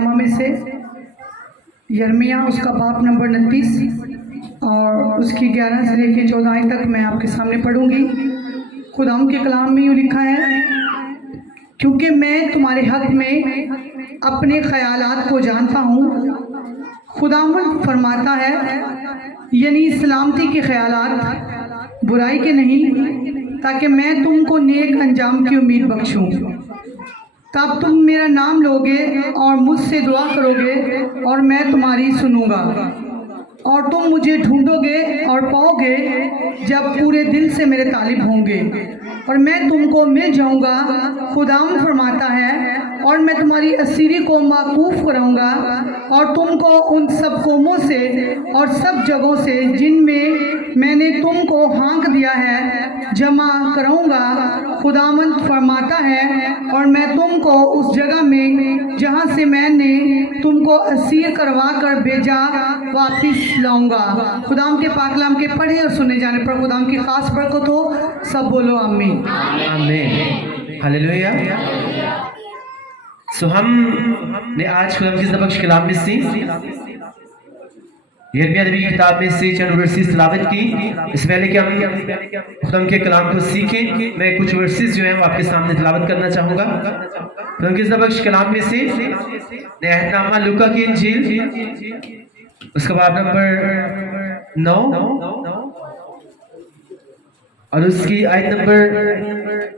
नामा में से यर्मिया उसका बाब नंबर 29 और उसकी 11 से लेकर 14 आयत तक मैं आपके सामने पढ़ूंगी। खुदाम के कलाम में यूँ लिखा है, क्योंकि मैं तुम्हारे हक में अपने ख्यालात को जानता हूँ। खुदावंद फरमाता है, यानी सलामती के ख्यालात, बुराई के नहीं, ताकि मैं तुमको नेक अंजाम की उम्मीद बख्शूं। तब तुम मेरा नाम लोगे और मुझसे दुआ करोगे और मैं तुम्हारी सुनूंगा। और तुम मुझे ढूंढोगे और पाओगे जब पूरे दिल से मेरे तालिब होंगे, और मैं तुमको मिल जाऊंगा। खुदावंद फरमाता है, और मैं तुम्हारी असीरी को माकूफ कराऊंगा और तुमको उन सब कौमों से और सब जगहों से जिनमें मैंने तुमको हाँक दिया है जमा कराऊंगा। खुदावंद फरमाता है, और मैं तुमको उस जगह में जहाँ से मैंने तुमको असीर करवा कर भेजा वापस लाऊंगा। खुदाम के पाकलाम के पढ़े और सुने जाने पर खुदाम की खास बरकत हो। सब बोलो आमीन। आमीन, हालेलुया। सो हमने आज खुदा की ज़बक्श कलाम में से यिर्मयाह नबी की किताब में से चंद वर्सेस तिलावत की। इससे पहले कि हम खुदा के कलाम को सीखें, मैं कुछ वर्सेस जो हैं वो आपके सामने तिलावत करना चाहूँगा। खुदा की ज़बक्श कलाम में से नेहतनामा लूका की इंजील उसका बाब नंबर 9 और उसकी आयत नंबर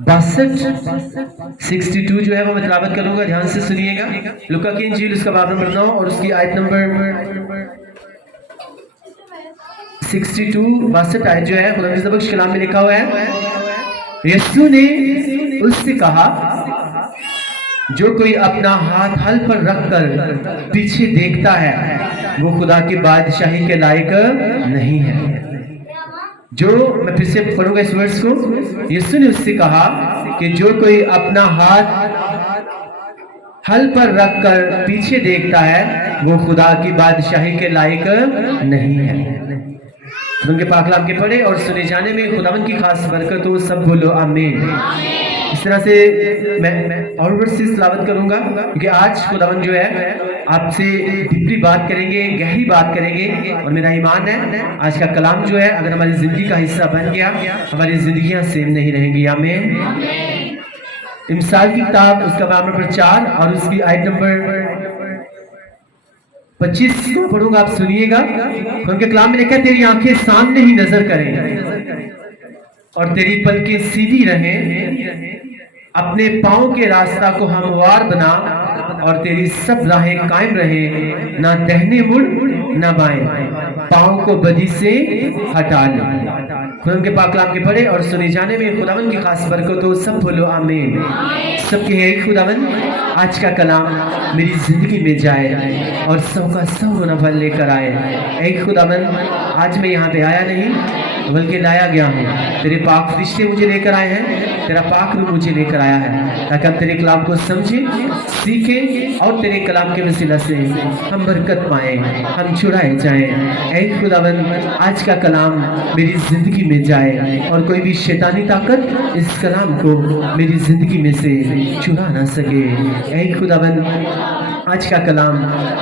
62 जो है वो मैं तिलावत करूंगा, ध्यान से सुनिएगा। लूका की इंजील उसका बाब नंबर 9 और उसकी आयत नंबर 62 आयत जो है खुदा की ज़बक्श कलाम में लिखा हुआ है, यीशु ने उससे कहा, जो कोई अपना हाथ हल पर रखकर पीछे देखता है वो खुदा की बादशाही के लायक नहीं है। जो मैं फिर से पढ़ूंगा इस वर्ष को। यीशु ने उससे कहा कि जो कोई अपना हाथ हल पर रखकर पीछे देखता है वो खुदा की बादशाही के लायक नहीं है। उनके पाकलाम के पढ़े और सुने जाने में खुदावन की खास बरकत हो। सब बोलो आमीन। इस तरह से मैं और वर्सेस तिलावत करूंगा, क्योंकि आज खुदावन जो है आपसे डीपली बात करेंगे, गहरी बात करेंगे। और मेरा ईमान है आज का कलाम जो है अगर हमारी जिंदगी का हिस्सा बन गया, हमारी जिंदगियां सेम नहीं रहेंगी। आमीन। इमसाल की किताब उसका बाब नंबर 4 और उसकी आयत नंबर 25 को पढ़ूंगा, आप सुनिएगा। उनके कलाम में लिखा है, तेरी आंखें सामने ही नजर करें और तेरी पलकें सीधी रहें, अपने पाँव के रास्ता को हमवार बना और तेरी सब राहें कायम रहे, ना दाहिने मुड़ ना बाएं, पाँव को बदी से हटा ले। खुदा के पाकलाम के पढ़े और सुने जाने में खुदावन की खास बरकत हो। सब बोलो आमीन। सबके है खुदावन आज का कलाम मेरी जिंदगी में जाए और सब का सब गुना फल लेकर आए। एक खुदावन आज मैं यहाँ पे आया नहीं बल्कि लाया गया हूँ। तेरे पाक फरिश्ते मुझे लेकर आए हैं, तेरा पाक रूह मुझे लेकर आया है, ताकि हम तेरे कलाम को समझें, सीखें और तेरे कलाम के वसीला से हम बरकत पाएं, हम छुड़ाए जाएं। ऐ खुदावन आज का कलाम मेरी जिंदगी में जाए और कोई भी शैतानी ताकत इस कलाम को मेरी जिंदगी में से चुरा ना सके। ऐ खुदावन आज का कलाम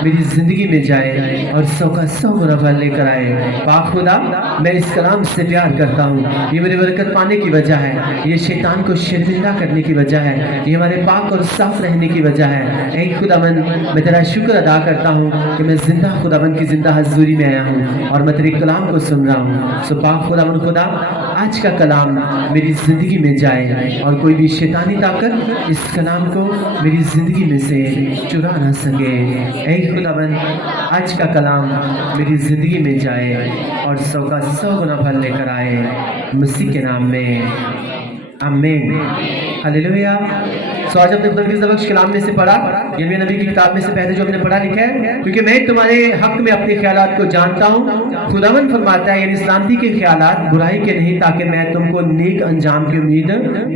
मेरी जिंदगी में जाए और 100 का 100 गुना फल लेकर आए। पाक खुदा मैं इस कलाम से प्यार करता हूँ, ये मेरे बरकत पाने की वजह है, ये शैतान को शर्मिंदा करने की वजह है, ये हमारे पाक और साफ रहने की वजह है। ऐ खुदावन मैं तेरा शुक्र अदा करता हूँ कि मैं जिंदा खुदावन की जिंदा हजूरी में आया हूँ और मैं तेरे कलाम को सुन रहा हूँ। सो पाक खुदावन खुदा आज का कलाम मेरी जिंदगी में जाए और कोई भी शैतानी ताकत इस कलाम को मेरी जिंदगी में से चुरा ना सके। ऐ खुदावन आज का कलाम मेरी जिंदगी में जाए और 100 का 100 गुना फल लेकर आए, मसीह के नाम में आमीन। हालेलुया। सो आज हमने खुदा की ज़बक्श कलाम में से पढ़ा, यिर्मयाह नबी की किताब में से पहले जो हमने पढ़ा लिखा है, क्योंकि मैं तुम्हारे हक में अपने ख्यालात को जानता हूँ। खुदावंद फरमाता है, यानी सलामती के ख्यालात, बुराई के नहीं, ताकि मैं तुमको नेक अंजाम की उम्मीद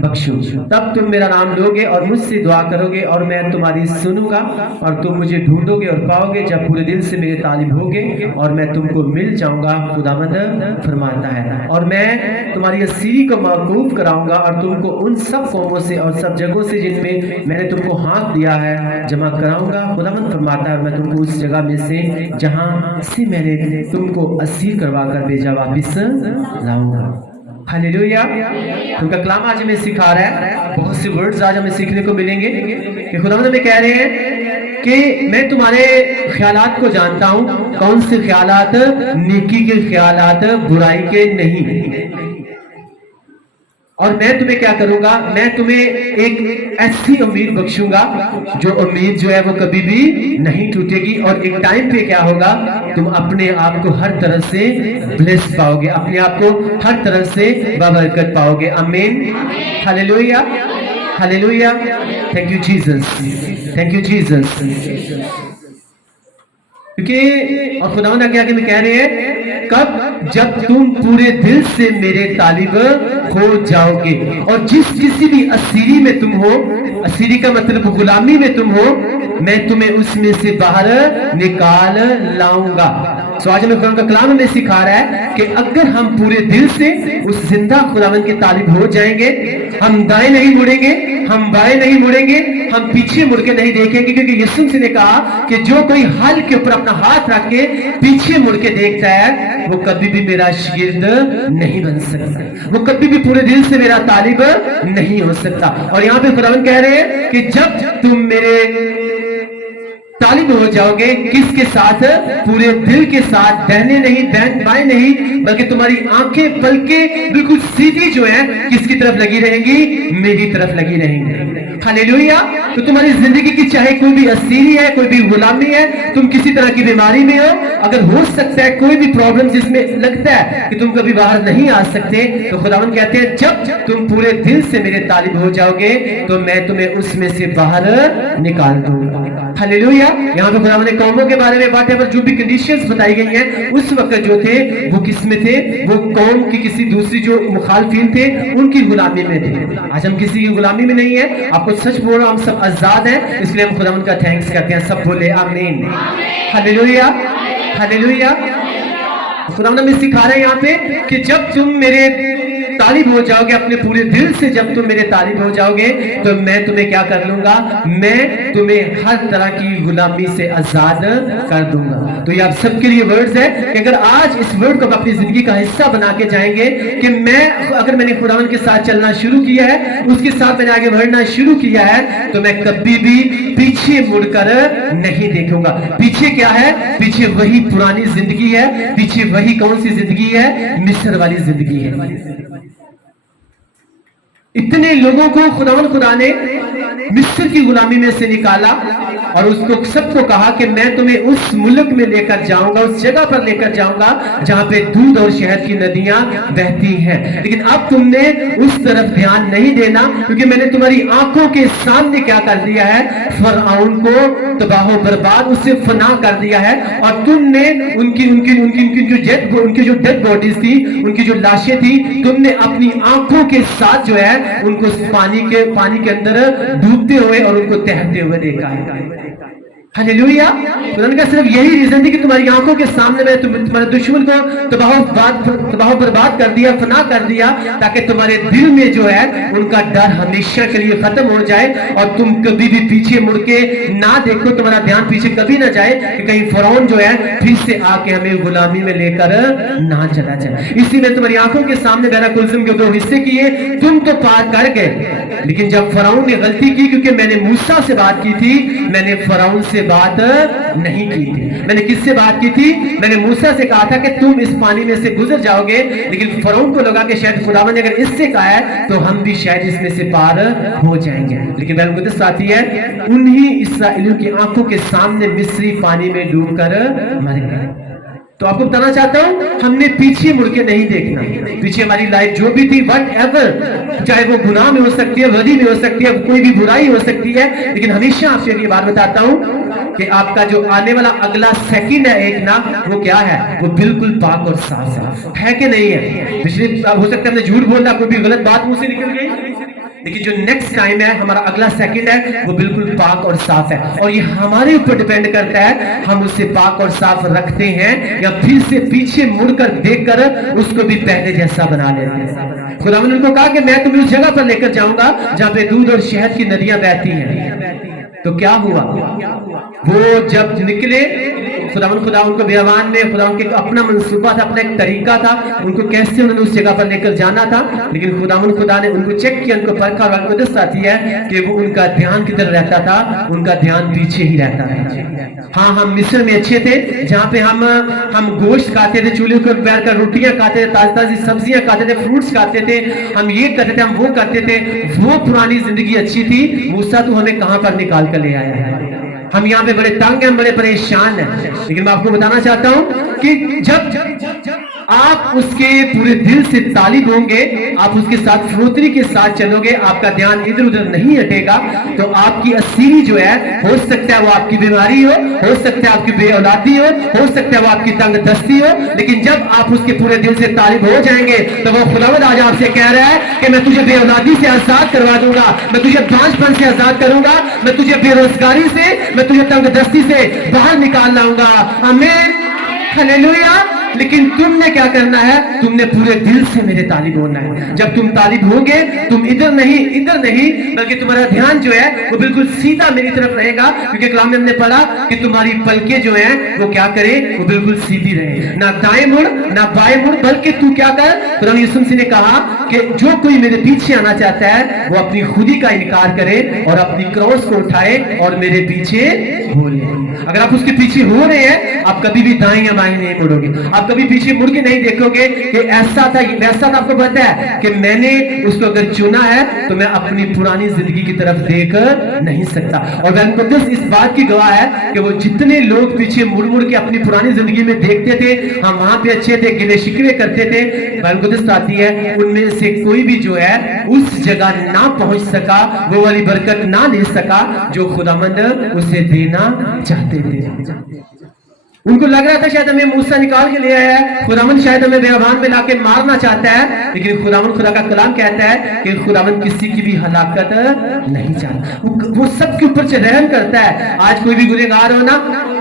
बख्शूं। तब तुम मेरा नाम लोगे और मुझसे दुआ करोगे और मैं तुम्हारी सुनूंगा, और तुम मुझे ढूंढोगे और पाओगे जब पूरे दिल से मेरे तालिब होगे और मैं तुमको मिल जाऊंगा। खुदावंद फरमाता है, और मैं तुम्हारी असीरी को मौकूफ कराऊंगा और तुमको उन सब कौमों قوموں سے اور سب جگہوں سے جن میں میں نے تم کو ہاتھ دیا ہے جمع کراؤں گا. خداوند فرماتا ہے میں تم کو اس جگہ میں سے جہاں سے میں نے تم کو اسیر کروا کر بھیجا واپس لاؤں گا. ہلیلویا. ان کا کلام آج ہمیں سکھا رہا ہے. بہت سے ورڈز آج ہمیں سیکھنے کو ملیں گے کہ خداوند ہمیں کہہ رہے ہیں کہ میں تمہارے خیالات کو جانتا ہوں. کون سے خیالات؟ نیکی کے خیالات, برائی کے نہیں. اور میں تمہیں کیا کروں گا؟ میں تمہیں ایک ایسی امید بخشوں گا جو امید جو ہے وہ کبھی بھی نہیں ٹوٹے گی. اور ایک ٹائم پہ کیا ہوگا؟ تم اپنے آپ کو ہر طرح سے بلیس پاؤ گے, اپنے آپ کو ہر طرح سے بابرکت پاؤ گے. آمین. Hallelujah. Hallelujah. Thank you Jesus. Thank you Jesus. کیونکہ اور خداوند آگے آگے میں کہہ رہے ہیں کب؟ جب تم پورے دل سے میرے طالب ہو جاؤ گے. اور جس کسی بھی اسیری میں تم ہو, اسیری کا مطلب غلامی میں تم ہو, میں تمہیں اس میں سے باہر نکال لاؤں گا. سو آج ہمیں خداوند کا کلام ہمیں سکھا رہا ہے کہ اگر ہم پورے دل سے اس زندہ خداوند کے طالب ہو جائیں گے, ہم دائیں نہیں مڑیں گے, ہم بائیں نہیں مڑیں گے, ہم پیچھے مڑ کے نہیں دیکھیں گے. کیونکہ یسوع مسیح نے کہا کہ جو کوئی حل کے اوپر اپنا ہاتھ رکھ کے پیچھے مڑ کے دیکھتا ہے وہ کبھی بھی میرا شاگرد نہیں بن سکتا, وہ کبھی بھی پورے دل سے میرا طالب نہیں ہو سکتا. اور یہاں پہ خداوند کہہ رہے ہیں کہ جب تم میرے طالب ہو جاؤ گے, کس کے ساتھ؟ پورے دل کے ساتھ, دہنے نہیں بائیں نہیں, بلکہ تمہاری آنکھیں پلکیں بالکل سیدھی جو ہیں کس کی طرف لگی رہیں گی؟ میری طرف لگی رہیں گی. ہلیلویا. تو تمہاری زندگی کی چاہے کوئی بھی اسیری ہے, کوئی بھی غلامی ہے, تم کسی طرح کی بیماری میں ہو, اگر ہو سکتا ہے کوئی بھی پرابلم جس میں لگتا ہے کہ تم کبھی باہر نہیں آ سکتے, تو خداوند کہتے ہیں جب تم پورے دل سے میرے طالب ہو جاؤ گے تو میں تمہیں اس میں سے باہر نکال دوں گا. ہلیلویا. یہاں پہ خداوند نے قوموں کے بارے میں واٹ ایور جو بھی کنڈیشنز بتائی گئی ہیں اس وقت جو تھے وہ کس میں تھے؟ وہ قوم کی کسی دوسری جو مخالفین تھے ان کی غلامی میں تھے. آج ہم کسی کی غلامی میں نہیں ہیں. آپ کو سچ بول رہا ہوں, ہم سب آزاد ہیں, اس لیے ہم خداوند کا تھینکس کرتے ہیں. سب بولے آمین. ہلیلویا. ہلیلویا. خداوند ہمیں سکھا رہے ہیں یہاں پہ کہ جب تم میرے طالب ہو جاؤ گے, اپنے پورے دل سے جب تم میرے طالب ہو جاؤ گے تو میں تمہیں کیا کر لوں گا؟ میں تمہیں ہر طرح کی غلامی سے آزاد کر دوں گا. تو یہ آپ سب کے لیے ورڈز ہے کہ اگر آج اس ورڈ کو اپنی زندگی کا حصہ بنا کے جائیں گے کہ اگر میں نے خداوند کے ساتھ چلنا شروع کیا ہے, اس کے ساتھ میں نے آگے بڑھنا شروع کیا ہے, تو میں کبھی بھی پیچھے مڑ کر نہیں دیکھوں گا. پیچھے کیا ہے؟ پیچھے وہی پرانی زندگی ہے, پیچھے وہی کون سی زندگی ہے؟ مصر والی زندگی ہے. اتنے لوگوں کو خدا نے مصر کی غلامی میں سے نکالا اور اس کو سب کو کہا کہ میں تمہیں اس ملک میں لے کر جاؤں گا, اس جگہ پر لے کر جاؤں گا جہاں پہ دودھ اور شہد کی ندیاں بہتی ہیں. لیکن اب تم نے اس طرف دھیان نہیں دینا, کیونکہ میں نے تمہاری آنکھوں کے سامنے کیا کر دیا ہے؟ فرعون کو تباہ و برباد, اسے فنا کر دیا ہے. اور تم نے ان کی جو ڈیڈ باڈیز تھی, ان کی جو لاشیں تھی, تم نے اپنی آنکھوں کے ساتھ جو ہے ان کو پانی کے اندر ڈوبتے ہوئے اور ان کو تیرتے ہوئے دیکھا ہے. ہلیلویا. قرآن کا صرف یہی ریزن تھی کہ تمہاری آنکھوں کے سامنے میں تمہارے دشمن کو تباہ و برباد کر دیا, فنا کر دیا, تاکہ تمہارے دل میں جو ہے ان کا ڈر ہمیشہ کے لیے ختم ہو جائے اور تم کبھی بھی پیچھے مڑ کے نہ دیکھو, تمہارا دھیان پیچھے کبھی نہ جائے کہ کہیں فرعون جو ہے پھر سے آ کے ہمیں غلامی میں لے کر نہ چلا جائے. اسی میں تمہاری آنکھوں کے سامنے بہرا کلثم کے دو حصے کیے, تم تو پار کر گئے. لیکن جب فرعون نے غلطی کی, کیونکہ میں نے موسیٰ سے بات کی تھی, میں نے فرعون سے بات نہیں کی تھی. میں نے کس سے بات کی تھی؟ میں نے موسیٰ سے کہا تھا کہ تم اس پانی میں سے گزر جاؤ گے, لیکن فرعون کو لگا کہ شاید خداوند نے اگر اس سے کہا ہے تو ہم بھی شاید اس میں سے پار ہو جائیں گے. لیکن بیان مقدس آتی ہے انہی اسرائیلیوں کی آنکھوں کے سامنے مصری پانی میں ڈوب کر مر گئے. تو آپ کو بتانا چاہتا ہوں ہم نے پیچھے مڑ کے نہیں دیکھنا. پیچھے ہماری لائف جو بھی تھی وٹ ایور, چاہے وہ گناہ میں ہو سکتی ہے, غدی میں ہو سکتی ہے, کوئی بھی برائی ہو سکتی ہے, لیکن ہمیشہ آپ سے یہ بات بتاتا ہوں کہ آپ کا جو آنے والا اگلا سیکنڈ ہے ایک نا, وہ کیا ہے؟ وہ بالکل پاک اور صاف ہے کہ نہیں ہے؟ پچھلے ہو سکتا ہے ہم نے جھوٹ بولا, کوئی بھی غلط بات منہ سے نکل گئی, لیکن جو نیکسٹ ٹائم ہے, ہمارا اگلا سیکنڈ ہے, وہ بالکل پاک اور صاف ہے, اور یہ ہمارے اوپر ڈیپینڈ کرتا ہے ہم اسے پاک اور صاف رکھتے ہیں یا پھر سے پیچھے مڑ کر دیکھ کر اس کو بھی پہلے جیسا بنا لیتے ہیں. خداوند نے ان کو کہا کہ میں تمہیں اس جگہ پر لے کر جاؤں گا جہاں پہ دودھ اور شہد کی ندیاں بہتی ہیں. تو کیا ہوا, وہ جب نکلے, خدا ان کو بیابان میں, خدا ان کے اپنا منصوبہ تھا, اپنا ایک طریقہ تھا ان کو کیسے انہوں نے اس جگہ پر لے کر جانا تھا, لیکن خدا نے ان کو چیک کیا, ان کو پرکھا, اور قدس آتی ہے کہ وہ ان کا دھیان کدھر رہتا تھا, ان کا دھیان پیچھے ہی رہتا تھا. ہاں, ہم مصر میں اچھے تھے جہاں پہ ہم گوشت کھاتے تھے, چولہے پر بیٹھ کر روٹیاں کھاتے تھے, تازی تازی سبزیاں کھاتے تھے, فروٹس کھاتے تھے, ہم یہ کرتے تھے, ہم وہ کرتے تھے. وہ پرانی زندگی اچھی تھی. موسیٰ تو ہمیں کہاں پر نکال کر لے آیا ہے. ہم یہاں پہ بڑے تنگ ہیں, بڑے پریشان ہیں, لیکن میں آپ کو بتانا چاہتا ہوں کہ جب آپ اس کے پورے دل سے طالب ہوں گے, آپ اس کے ساتھ فروتنی کے ساتھ چلو گے, آپ کا دھیان ادھر ادھر نہیں ہٹے گا, تو آپ کی اسیری جو ہے, ہو سکتا ہے وہ آپ کی بیماری ہو سکتا ہے آپ کی بے اولادی ہو سکتا ہے وہ آپ کی تنگ دستی ہو, لیکن جب آپ اس کے پورے دل سے طالب ہو جائیں گے تو وہ خداوند آج آپ سے کہہ رہا ہے کہ میں تجھے بے اولادی سے آزاد کروا دوں گا, میں تجھے بانجھ پن سے آزاد کروں گا, میں تجھے بے روزگاری سے, میں تجھے تنگ دستی سے باہر نکال لاؤں گا. آمین, ہلیلویا. لیکن تم نے کیا کرنا ہے, تم نے پورے دل سے میرے طالب ہونا ہے. جب تم طالب ہوگے, تم ادھر نہیں بلکہ تمہارا دھیان جو ہے وہ بالکل سیدھا میری طرف رہے گا, کیونکہ کلام میں ہم نے پڑھا کہ تمہاری پلکیں جو ہیں وہ کیا کرے, وہ بالکل سیدھی رہے, نہ دائیں مڑ نہ بائیں مڑ, بلکہ تو کیا کر. قرآن یسوع مسیح نے کہا کہ جو کوئی میرے پیچھے آنا چاہتا ہے وہ اپنی خودی کا انکار کرے اور اپنی کراس کو اٹھائے اور میرے پیچھے ہو لے. اگر آپ اس کے پیچھے ہو رہے ہیں, آپ کبھی بھی دائیں یا بائیں نہیں مڑو گے, آپ کبھی پیچھے مڑ کے نہیں دیکھو گے کہ ایسا تھا ویسا تھا. آپ کو پتا ہے کہ میں نے اس کو اگر چنا ہے تو میں اپنی پرانی زندگی کی طرف دیکھ نہیں سکتا. اور بیان مقدس اس بات کی گواہ ہے کہ وہ جتنے لوگ پیچھے مڑ مڑ کے اپنی پرانی زندگی میں دیکھتے تھے, ہم وہاں پہ اچھے تھے, گلے شکوے کرتے تھے, بیان مقدس آتی ہے ان میں سے کوئی بھی جو ہے اس جگہ نہ پہنچ سکا, وہ والی برکت نہ لے سکا جو خداوند اسے دینا چاہتے تھے. ان کو لگ رہا تھا شاید ہمیں موسیٰ نکال کے لے آیا ہے, خداوند شاید ہمیں بیابان میں لا کے مارنا چاہتا ہے, لیکن خداوند, خدا کا کلام کہتا ہے کہ خداوند کسی کی بھی ہلاکت نہیں چاہتا, وہ سب کے اوپر سے رحم کرتا ہے. آج کوئی بھی گنہگار ہو نا,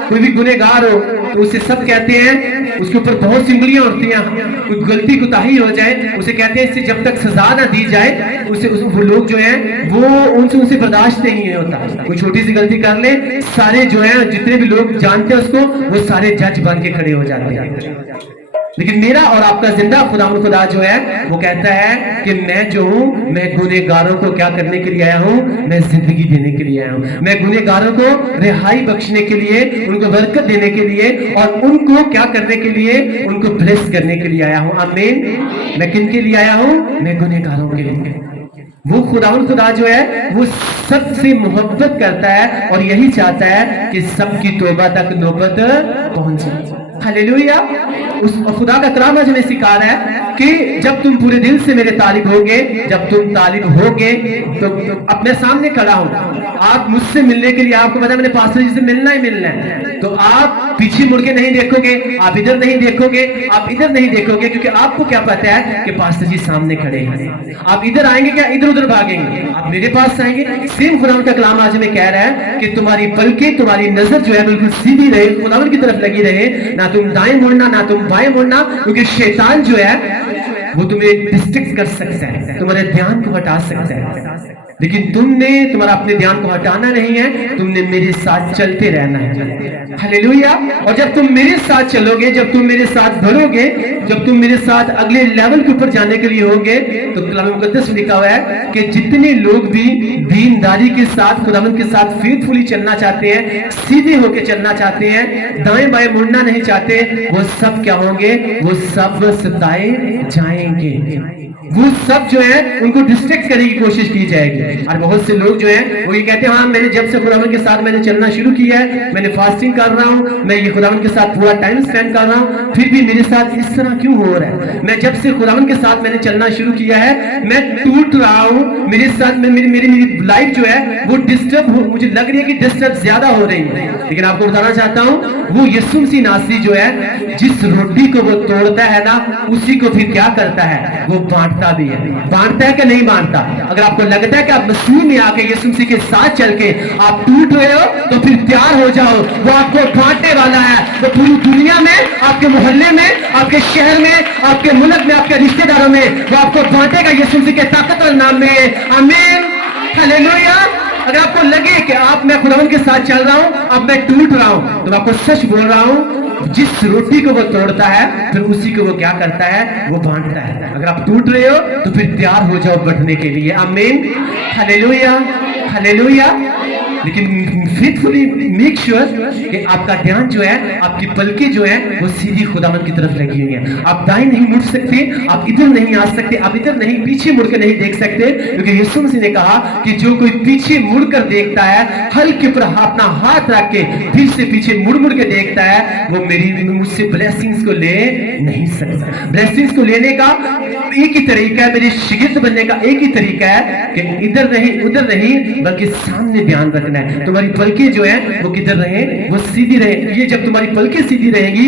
کوئی بھی گنہگار ہو تو اسے سب کہتے ہیں, اس کے اوپر بہت سی انگلیاں ہوتی ہیں, کوئی غلطی کوتاہی ہو جائے اسے کہتے ہیں اس سے جب تک سزا نہ دی جائے وہ لوگ جو ہیں وہ ان سے برداشت نہیں ہوتا. کوئی چھوٹی سی غلطی کر لے, سارے جو ہیں جتنے بھی لوگ جانتے ہیں اس کو, وہ سارے جج بن کے کھڑے ہو جاتے ہیں. لیکن میرا اور آپ کا زندہ خدا جو ہے وہ کہتا ہے کہ میں جو ہوں, میں گنہگاروں کو کیا کرنے کے لیے آیا ہوں, میں زندگی دینے کے لیے آیا ہوں, میں گنہگاروں کو رہائی بخشنے کے لیے, ان کو برکت دینے کے لیے, اور ان کو کیا کرنے کے لیے, ان کو بلیس کرنے کے لیے آیا ہوں. آمین. میں کن کے لیے آیا ہوں, میں گنہگاروں کے لیے. وہ خدا جو ہے وہ سب سے محبت کرتا ہے اور یہی چاہتا ہے کہ سب کی توبہ تک نوبت پہنچے. ہلیلویا. اس خدا کا کلام آج ہمیں سکھا رہا ہے کہ جب تم پورے دل سے میرے طالب ہوگے, جب تم طالب ہوگے تو اپنے سامنے کھڑا ہوں, آپ مجھ سے ملنے کے لیے, آپ کو پتا میں نے پاسٹر جی سے ملنا ہی ملنا ہے, تو آپ پیچھے مڑ کے نہیں دیکھو گے, آپ ادھر نہیں دیکھو گے, آپ ادھر نہیں دیکھو گے, کیونکہ آپ کو کیا پتا ہے کہ پاسٹر جی سامنے کھڑے ہیں. آپ ادھر آئیں گے کیا ادھر ادھر بھاگیں گے, آپ میرے پاس آئیں گے. سیم خداوند کا کلام آج ہمیں کہہ رہا ہے کہ تمہاری پلکیں, تمہاری نظر جو ہے بالکل سیدھی رہے, خداوند کی طرف لگی رہے, نہ تم دائیں مڑنا نہ تم بائیں مڑنا, کیونکہ شیطان جو ہے وہ تمہیں ڈسٹریکٹ کر سکتا ہے, تمہارے دھیان کو ہٹا سکتا ہے. لیکن تم نے تمہارا اپنے دھیان کو ہٹانا نہیں ہے, تم نے میرے ساتھ چلتے رہنا ہے. ہلیلویا. اور جب تم میرے ساتھ چلو گے, جب تم میرے ساتھ بڑھو گے, جب تم میرے ساتھ اگلے لیول کے اوپر جانے کے لیے ہوگے, تو کلام مقدس میں لکھا ہوا ہے کہ جتنے لوگ بھی دینداری کے ساتھ خداوند کے ساتھ فیتھفلی چلنا چاہتے ہیں, سیدھے ہو کے چلنا چاہتے ہیں, دائیں بائیں مڑنا نہیں چاہتے, وہ سب کیا ہوں گے, وہ سب ستائے جائیں گے. وہ سب جو ہے ان کو ڈسٹریکٹ کرنے کی کوشش کی جائے گی. اور بہت سے لوگ جو ہیں وہ یہ کہتے ہیں, ہاں میں نے جب سے خداوند کے ساتھ میں نے چلنا شروع کیا ہے, میں نے فاسٹنگ کر رہا ہوں, میں یہ خداوند کے ساتھ پورا ٹائم اسپینڈ کر رہا ہوں, پھر بھی میرے ساتھ اس طرح کیوں ہو رہا ہے. میں جب سے خداوند کے ساتھ میں نے چلنا شروع کیا ہے, میں ٹوٹ رہا ہوں, میرے ساتھ میری لائف جو ہے وہ ڈسٹرب ہو, مجھے لگ رہی ہے کہ ڈسٹرب زیادہ ہو رہی ہے. لیکن آپ کو بتانا چاہتا ہوں, وہ یسوع مسیح ناصری جو ہے, جس روٹی کو وہ توڑتا ہے نا, اسی کو پھر کیا کرتا ہے, وہ بانٹتا बांटता भी है। बांटता है कि नहीं बांटता? अगर आपको लगता है कि आप मसीह में आके यीशु मसीह के साथ चल के आप टूट रहे हो तो फिर तैयार हो जाओ, वो आपको बांटने वाला है। वो पूरी दुनिया में, आपके मोहल्ले में, आपके शहर में, आपके मुल्क में, आपके रिश्तेदारों में वो आपको बांटेगा यीशु मसीह के ताकतवर नाम में। आमीन, हालेलुया। अगर आपको लगे कि मैं खुदावंद के साथ चल रहा हूं, अब मैं टूट रहा हूं, तो मैं आपको सच बोल रहा हूं, जिस रोटी को वो तोड़ता है फिर उसी को वो क्या करता है, वो बांटता है। अगर आप टूट रहे हो तो फिर तैयार हो जाओ बढ़ने के लिए। आमीन, हालेलुया, हालेलुया। लेकिन फेथफुली मेक श्योर कि आपका ध्यान जो है, आपकी पलकें जो है वो सीधी खुदावंद की तरफ लगी हुई है। आप दाएं नहीं मुड़ सकते, आप इधर नहीं आ सकते, आप इधर नहीं पीछे मुड़कर नहीं देख सकते, क्योंकि यीशु मसीह ने कहा कि जो कोई पीछे मुड़कर देखता है, हल के ऊपर अपना हाथ रख के फिर से पीछे मुड़ मुड़ के देखता है, वो मुझसे ब्लेसिंग्स को ले नहीं सकता। ब्लेसिंग्स को लेने का एक ही तरीका है, मेरे शिगिर्द बनने का एक ही तरीका है कि इधर नहीं उधर नहीं, बल्कि सामने ध्यान रखना है। तुम्हारी पलकें जो है वो किधर रहे, वो सीधी रहे। ये जब तुम्हारी पलकें सीधी रहेंगी,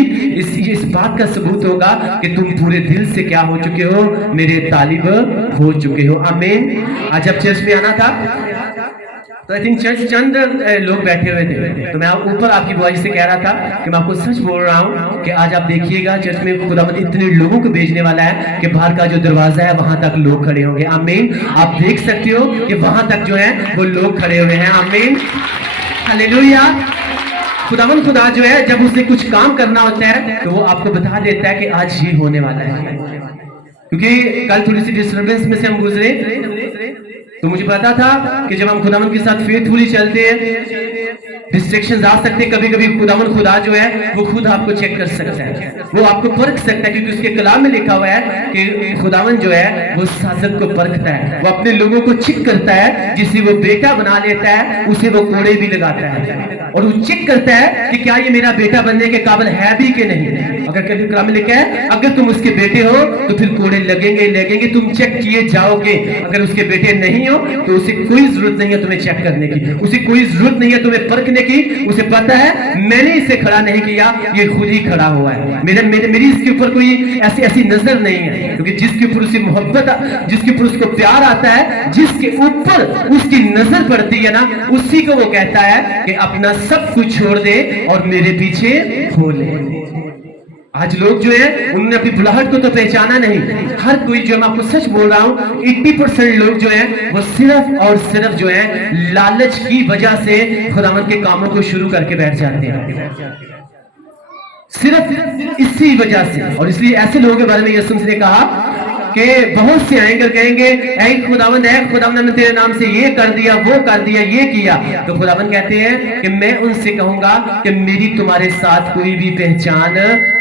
इस बात का सबूत होगा कि तुम पूरे दिल से क्या हो चुके हो, मेरे तालिब हो चुके हो। आमीन। आज जब चर्च में आना था तो आई थिंक चर्च चंद लोग बैठे हुए थे, तो मैं ऊपर आपकी वॉइस से कह रहा था कि मैं आपको सच बोल रहा हूं कि आज आप देखिएगा चर्च में खुदावंद इतने लोगों को भेजने वाला है कि बाहर का जो दरवाजा है वहां तक लोग खड़े होंगे। आमीन। आप देख सकते हो कि वहां तक जो है वो लोग खड़े हुए हैं। आमीन, हालेलुया। खुदावंद खुदा जो है जब उसे कुछ काम करना होता है तो वो आपको बता देता है कि आज ये होने वाला है। क्योंकि कल थोड़ी सी डिस्टर्बेंस में से हम गुजरे, तो मुझे पता था कि जब हम खुदावंद के साथ फेथफुली चलते हैं, डिस्ट्रैक्शंस आ सकते हैं। कभी कभी खुदावंद खुदा जो है वो खुद आपको चेक कर सकता है, वो आपको परख सकता है, क्योंकि उसके कलाम में लिखा हुआ है कि खुदावंद जो है वो साजत को परखता है, वो अपने लोगों को चेक करता है। जिसे वो बेटा बना लेता है उसे वो कोड़े भी लगाता है, और वो चेक करता है कि क्या ये मेरा बेटा बनने के काबिल है भी कि नहीं। अगर कभी कलाम में लिखा है अगर तुम उसके बेटे हो तो फिर कोड़े लगेंगे लगेंगे, तुम चेक किए जाओगे। अगर उसके बेटे नहीं हो तो उसे कोई जरूरत नहीं है तुम्हें चेक करने की, उसे कोई जरूरत नहीं है तुम्हें परखने की। उसे पता है मैंने इसे खड़ा नहीं किया, ये खुद ही खड़ा हुआ है। मेरी इसके ऊपर कोई ऐसी नजर नहीं है, क्योंकि जिसके ऊपर उसे मोहब्बत, जिसके ऊपर उसको प्यार आता है, जिसके ऊपर उसकी नजर पड़ती है ना, उसी को वो कहता है कि अपना सब कुछ छोड़ दे और मेरे पीछे हो ले। आज लोग जो है उन्होंने अपनी बुलाहट को तो पहचाना नहीं। हर कोई जो, मैं आपको सच बोल रहा हूं, 80% लोग जो है वो सिर्फ और सिर्फ जो है लालच की वजह से खुदावंद के कामों को शुरू करके बैठ जाते हैं, सिर्फ इसी वजह से। और इसलिए ऐसे लोगों के बारे में यीशु मसीह ने कहा कि बहुत से आएंगे कहेंगे ऐ खुदावंद है, खुदावंद ने तेरे नाम से ये कर दिया, वो कर दिया, ये किया। तो खुदावंद कहते हैं कि मैं उनसे कहूंगा कि मेरी तुम्हारे साथ कोई भी पहचान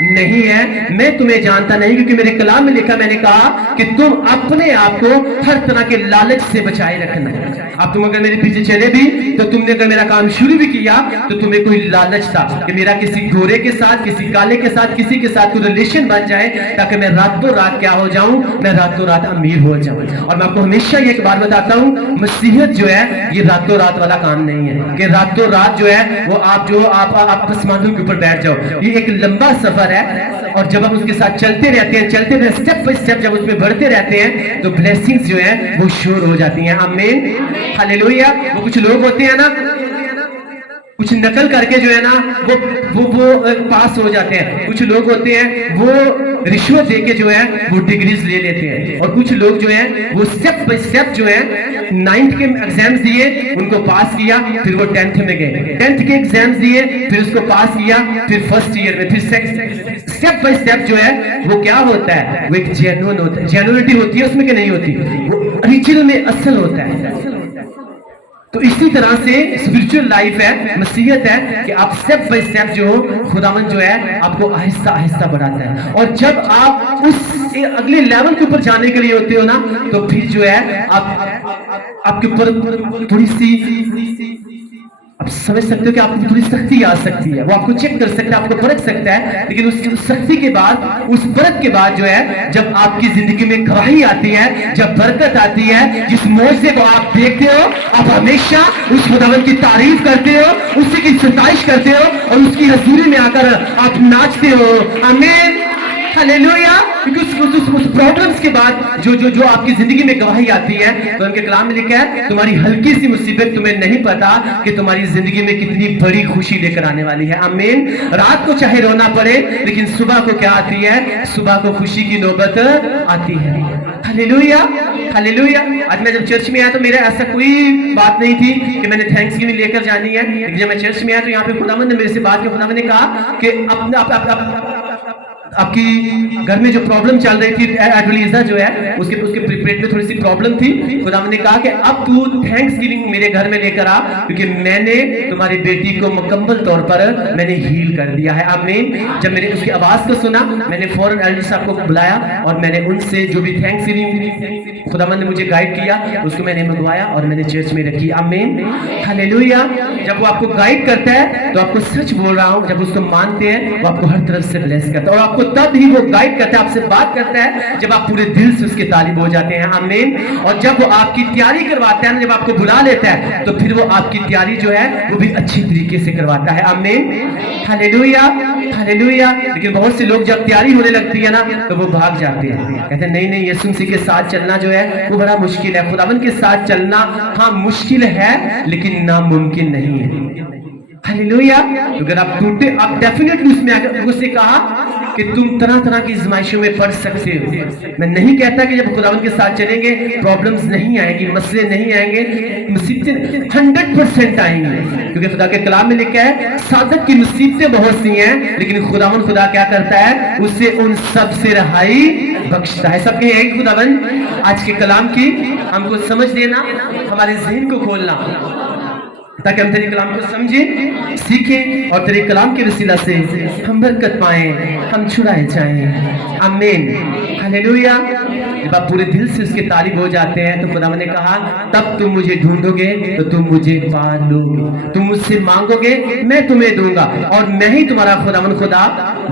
नहीं है, मैं तुम्हें जानता नहीं, क्योंकि मेरे कलाम में लिखा, मैंने कहा कि तुम अपने आप को हर तरह के लालच से बचाए रखना। अब तुम अगर मेरे पीछे चले भी तो तुमने अगर मेरा काम शुरू भी किया तो तुम्हें कोई लालच था कि मेरा किसी गोरे के साथ, किसी काले के साथ, किसी के साथ कोई रिलेशन बन जाए, ताकि मैं रातों रात क्या हो जाऊं, मैं रातों रात अमीर हो जाऊं। और मैं आपको हमेशा ये एक बात बताता हूं, मसीहत जो है ये रातों रात वाला काम नहीं है कि रातों रात जो है वो आप आसमानों के ऊपर बैठ जाओ। ये एक लंबा सफर है, और जब हम उसके साथ चलते रहते हैं, स्टेप बाय स्टेप जब उसमें बढ़ते रहते हैं तो ब्लेसिंग्स जो है वो शोर हो जाती हैं। आमीन, हालेलुया। वो कुछ लोग होते हैं ना, कुछ नकल करके जो है ना वो पास हो जाते हैं। कुछ लोग होते हैं वो रिश्वत देके जो है वो डिग्रीज ले लेते हैं, और कुछ लोग जो है वो स्टेप बाय स्टेप जो है 9th के एग्जाम्स दिए, उनको पास किया, फिर वो 10th में गए, 10th के एग्जाम्स दिए, फिर उसको पास किया, फिर फर्स्ट ईयर में, फिर स्टेप बाय स्टेप जो है वो क्या होता है, वो एक जेन्युइन होता है। जेन्युइनिटी होती है उसमें कि नहीं होती, वो ओरिजिनल में असल होता है। तो इसी तरह से स्पिरिचुअल लाइफ है, मसीहत है कि आप स्टेप बाय स्टेप जो खुदावंद जो है आपको आहिस्ता आहिस्ता बढ़ाता है। और जब आप उस अगले लेवल के ऊपर जाने के लिए होते हो ना, तो फिर जो है आपके ऊपर थोड़ी सी, आप समझ सकते हो कि आपको थोड़ी सख्ती आ सकती है, वो आपको चेक कर सकता है, आपको परख सकता है। लेकिन उस सख्ती के बाद, उस परख के बाद जो है, जब आपकी जिंदगी में गवाही आती है, जब बरकत आती है, जिस मौजे को आप देखते हो, आप हमेशा उस खुदावंद की तारीफ करते हो, उसी की सताइश करते हो, और उसकी हजूरी में आकर आप नाचते हो। आमीन, हालेलुया। क्योंकि उस प्रॉब्लम्स के बाद जो आपकी जिंदगी में गवाही आती है, तो उनके कलाम में लिखा है तुम्हारी हल्की सी मुसीबत तुम्हें नहीं पता कि तुम्हारी जिंदगी में कितनी बड़ी खुशी लेकर आने वाली है। आमीन। रात को चाहे रोना पड़े, लेकिन सुबह को क्या आती है? सुबह को खुशी की नौबत आती है। Hallelujah, hallelujah. आज मैं जब चर्च में आया तो मेरा ऐसा कोई बात नहीं थी कि मैंने थैंक्स गिविंग लेकर जानी है, लेकिन जब मैं चर्च में आया तो यहाँ पे खुदावंद ने मेरे से बात की। खुदावंद ने कहा कि आपकी घर में जो प्रॉब्लम चल रही थी, एडुलिजा जो है उसके पेट में थोड़ी सी प्रॉब्लम थी। खुदावंद ने कहा कि अब तू थैंक्स गिविंग मेरे घर में लेकर आ, क्योंकि मैंने तुम्हारी बेटी को मुकम्मल तौर पर मैंने हील कर दिया है। आमीन। जब मैंने उसकी आवाज को सुना, मैंने फौरन एल्डर साहब को बुलाया और मैंने उनसे जो भी थैंक्स गिविंग खुदावंद ने मुझे गाइड किया उसको मैंने मंगवाया और मैंने चर्च में रखी। आमीन, हालेलुया। जब वो आपको गाइड करता है तो आपको सच बोल रहा हूं, जब उसको मानते हैं वो आपको हर तरफ से ब्लेस करता है, और आपको तब ही वो गाइड करता है, आपसे बात करता है जब आप पूरे दिल से उसके तालिब हो जाते हैं। आमीन। और जब वो आपकी तैयारी करवाता है, जब आपको बुला लेता है, तो फिर वो आपकी तैयारी जो है वो भी अच्छी तरीके से करवाता है। आमीन, हालेलुया, हालेलुया। लेकिन बहुत से लोग जब तैयारी होने लगती है ना तो वो भाग जाते हैं, कहते हैं नहीं नहीं, यीशु मसीह के साथ चलना जो है वो बड़ा मुश्किल है। खुदावंद के साथ चलना हाँ मुश्किल है, लेकिन नामुमकिन नहीं है। हालेलुया। अगर आप टूटे, आप डेफिनेटली उसमें अगर उससे कहा कि तुम तरह तरह की आजमाइशों में पड़ सकते हो। मैं नहीं कहता कि जब खुदावंद के साथ चलेंगे प्रॉब्लम्स नहीं आएंगी, मसले नहीं आएंगे, मुसीबतें 100% आएंगी, क्योंकि खुदा के कलाम में लिखा है साधक की मुसीबतें बहुत सी हैं, लेकिन खुदावंद खुदा क्या करता है? उससे उन सब से रहाई बख्शता है। सब कहेंगे खुदावंद आज के कलाम की हमको समझ देना, हमारे ज़हन को खोलना, ताकि हम तेरे कलाम को समझें, सीखें और तेरे कलाम के वसीला से हम बरकत पाएं, हम छुड़ाए जाएं। आमीन, हालेलुया। जब आप पूरे दिल से उसके तालिब हो जाते हैं तो खुदावंद ने कहा तब तुम मुझे ढूंढोगे तो तुम मुझे पा लोगे, तुम मुझसे मांगोगे मैं तुम्हें दूंगा, और मैं ही तुम्हारा खुदावंद खुदा।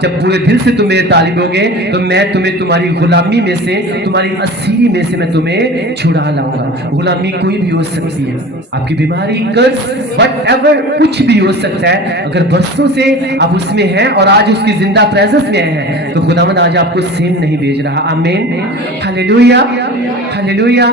जब पूरे दिल से तुम मेरे तालिब होगे तो मैं तुम्हें तुम्हारी गुलामी में से, तुम्हारी असीरी में से मैं तुम्हें छुड़ा लाऊंगा। गुलामी कोई भी हो सकती है, आपकी बीमारी, कर्ज, व्हाटएवर, कुछ भी हो सकता है। अगर बरसों से आप उसमें हैं और आज उसकी जिंदा प्रेजेंस में हैं, तो खुदावंद आज आपको सेम नहीं भेज रहा। आमीन, हालेलुया, हालेलुया।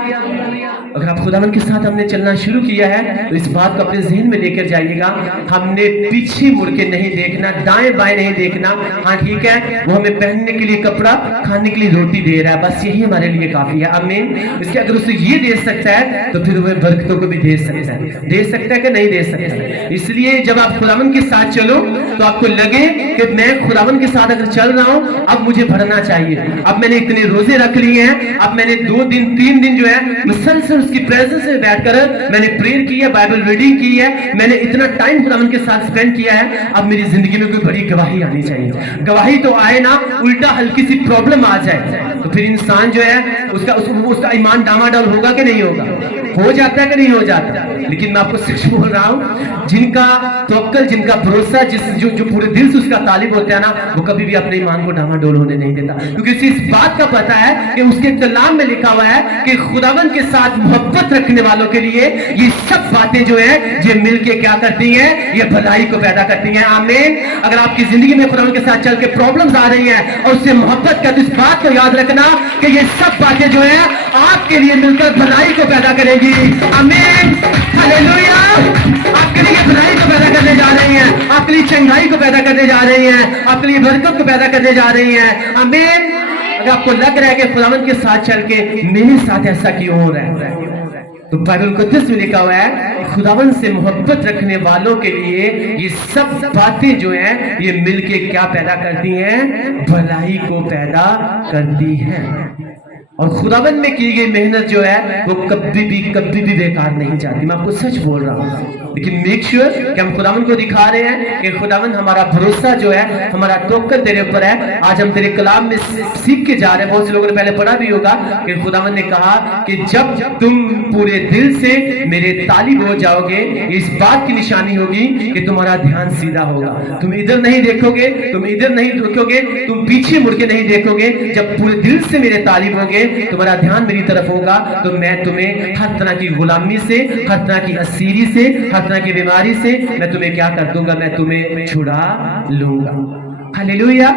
अगर आप खुदावंद के साथ हमने चलना शुरू किया है तो इस बात को अपने ज़हन में लेकर जाइएगा, हमने पीछे मुड़ के नहीं देखना, दाएं बाएं नहीं देखना। हाँ ठीक है, वो हमें पहनने के लिए कपड़ा, खाने के लिए रोटी दे रहा है, बस यही हमारे लिए काफी है। आमीन। इसके अगर उसे ये दे सकता है तो फिर वह बरकतों को भी दे सकता है कि नहीं दे सकता। इसलिए जब आप खुदावंद के साथ चलो तो आपको लगे कि मैं खुदावंद के साथ अगर चल रहा हूं, अब मुझे भरना चाहिए, अब मैंने इतने रोजे रख लिए हैं, अब मैंने 2 दिन 3 दिन जो है मुसलसल उसकी प्रेजेंस में बैठकर मैंने प्रेयर की है, बाइबल रीडिंग की है, मैंने इतना टाइम खुदावंद के साथ स्पेंड किया है, अब मेरी जिंदगी में कोई बड़ी गवाही आनी चाहिए। गवाही तो आए ना, उल्टा हल्की सी प्रॉब्लम आ जाए तो फिर इंसान जो है उसका ईमान डामाडोल होगा कि नहीं होगा? हो जाता है कि नहीं हो जाता? लेकिन मैं आपको सच बोल रहा हूं, जिनका तवक्कल, जिनका भरोसा, जो पूरे दिल से उसका तालिब होता है ना, वो कभी भी अपने ईमान को डामाडोल होने नहीं देता, क्योंकि उसे इस बात का पता है कि उसके कलाम में लिखा हुआ है कि खुदावंद के साथ मोहब्बत रखने वालों के लिए ये सब बातें जो है ये मिलके क्या करती हैं? ये भलाई को पैदा करती हैं। आमीन। अगर आपकी जिंदगी में खुदावंद के साथ चल के प्रॉब्लम्स आ रही हैं और उससे मोहब्बत कर, तो इस बात को याद रखना कि ये सब बातें जो है आपके लिए मिलकर भलाई को पैदा करेगी। आमीन, हालेलुया। आपके लिए भलाई को पैदा करने जा रही हैं, आपके लिए चंगाई को पैदा करने जा रही हैं, आपके लिए बरकत को पैदा करने जा रही हैं। आमीन। अगर आपको लग रहा है कि खुदावंद के साथ चल के मेरे साथ ऐसा क्यों हो रहा है, तो बाइबल मुकद्दस में लिखा हुआ है खुदावंद से मोहब्बत रखने वालों के लिए ये सब बातें जो हैं ये मिलके क्या पैदा करती हैं? भलाई को पैदा करती हैं। और खुदावंद में की गई मेहनत जो है वो कभी भी बेकार नहीं जाती। मैं आपको सच बोल रहा हूँ, लेकिन मेक श्योर कि हम खुदावंद को दिखा रहे हैं कि खुदावंद हमारा भरोसा जो है, हमारा तवक्कुल तेरे ऊपर है। आज हम तेरे कलाम में सीख के जा रहे हैं। बहुत से लोगों ने पहले पढ़ा भी होगा कि खुदावंद ने कहा कि जब तुम पूरे दिल से मेरे तालिब हो जाओगे, इस बात की निशानी होगी कि तुम्हारा ध्यान सीधा होगा। तुम इधर नहीं देखोगे, तुम इधर नहीं देखोगे, तुम पीछे मुड़ के नहीं देखोगे। जब पूरे दिल से मेरे तालिब होगे, तुम्हारा ध्यान मेरी तरफ होगा, तो मैं तुम्हें हर तरह की गुलामी से, हर तरह की असीरी से, हर तरह की बीमारी से मैं तुम्हें क्या कर दूंगा? मैं तुम्हें छुड़ा लूंगा। Hallelujah,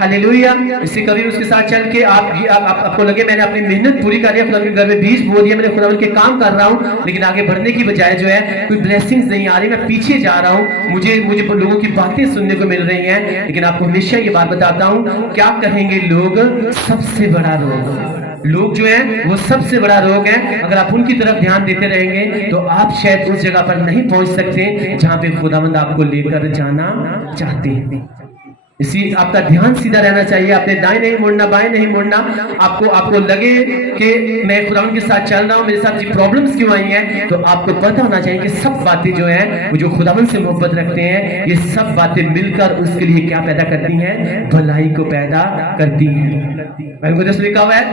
hallelujah. इससे कभी उसके साथ चल के आपको लगे मैंने अपनी मेहनत पूरी कर लिया, खुदा के घर में बीज बो दिया, मैंने खुदा के काम कर रहा हूँ, लेकिन आगे बढ़ने की बजाय जो है कोई ब्लेसिंग्स नहीं आ रही, मैं पीछे जा रहा हूँ, मुझे लोगों की बातें सुनने को मिल रही हैं। लेकिन आपको हमेशा ये बात बताता हूँ, क्या कहेंगे लोग? सबसे बड़ा रोग, लोग जो है वो सबसे बड़ा रोग है। अगर आप उनकी तरफ ध्यान देते रहेंगे तो आप शायद उस जगह पर नहीं पहुंच सकते जहां पे खुदावंद आपको लेकर जाना चाहते हैं। इसी आपका ध्यान सीधा रहना चाहिए, आपने दाएं नहीं मुड़ना, बाएं नहीं मुड़ना। आपको लगे कि मैं खुदावंद के साथ चल रहा हूं, मेरे साथ ये प्रॉब्लम्स क्यों आई हैं, तो आपको पता होना चाहिए कि सब बातें जो है वो जो खुदावंद से मोहब्बत रखते हैं, ये सब बातें मिलकर उसके लिए क्या पैदा करती हैं? भलाई को पैदा करती हैं। लिखा हुआ है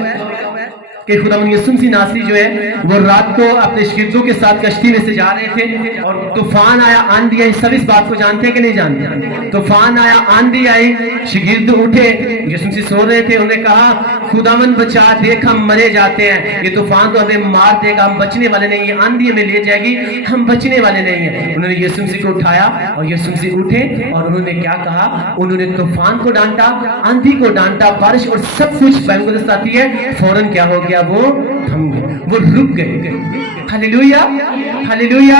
कि खुदावंद यीशु मसीह नासरी जो है वो रात को अपने शिगिर्दों के साथ कश्ती में से जा रहे थे और तूफान आया, आंधी आई। सब इस बात को जानते हैं कि नहीं जानते? तूफान आया, आंधी आई, शिगिर्द उठे, यीशु मसीह सो रहे थे, उन्होंने कहा खुदावंद बचा, देख हम मरे जाते हैं, ये तूफान तो हमें मार देगा, हम बचने वाले नहीं, ये आंधी हमें ले जाएगी, हम बचने वाले नहीं है। उन्होंने यीशु मसीह को उठाया और यीशु मसीह उठे और उन्होंने क्या कहा? उन्होंने तूफान को डांटा, आंधी को डांटा, बारिश और सब कुछ मुकद्दस आती है, फौरन क्या हो गया? वो थम गए, वो रुक गए। Hallelujah, hallelujah.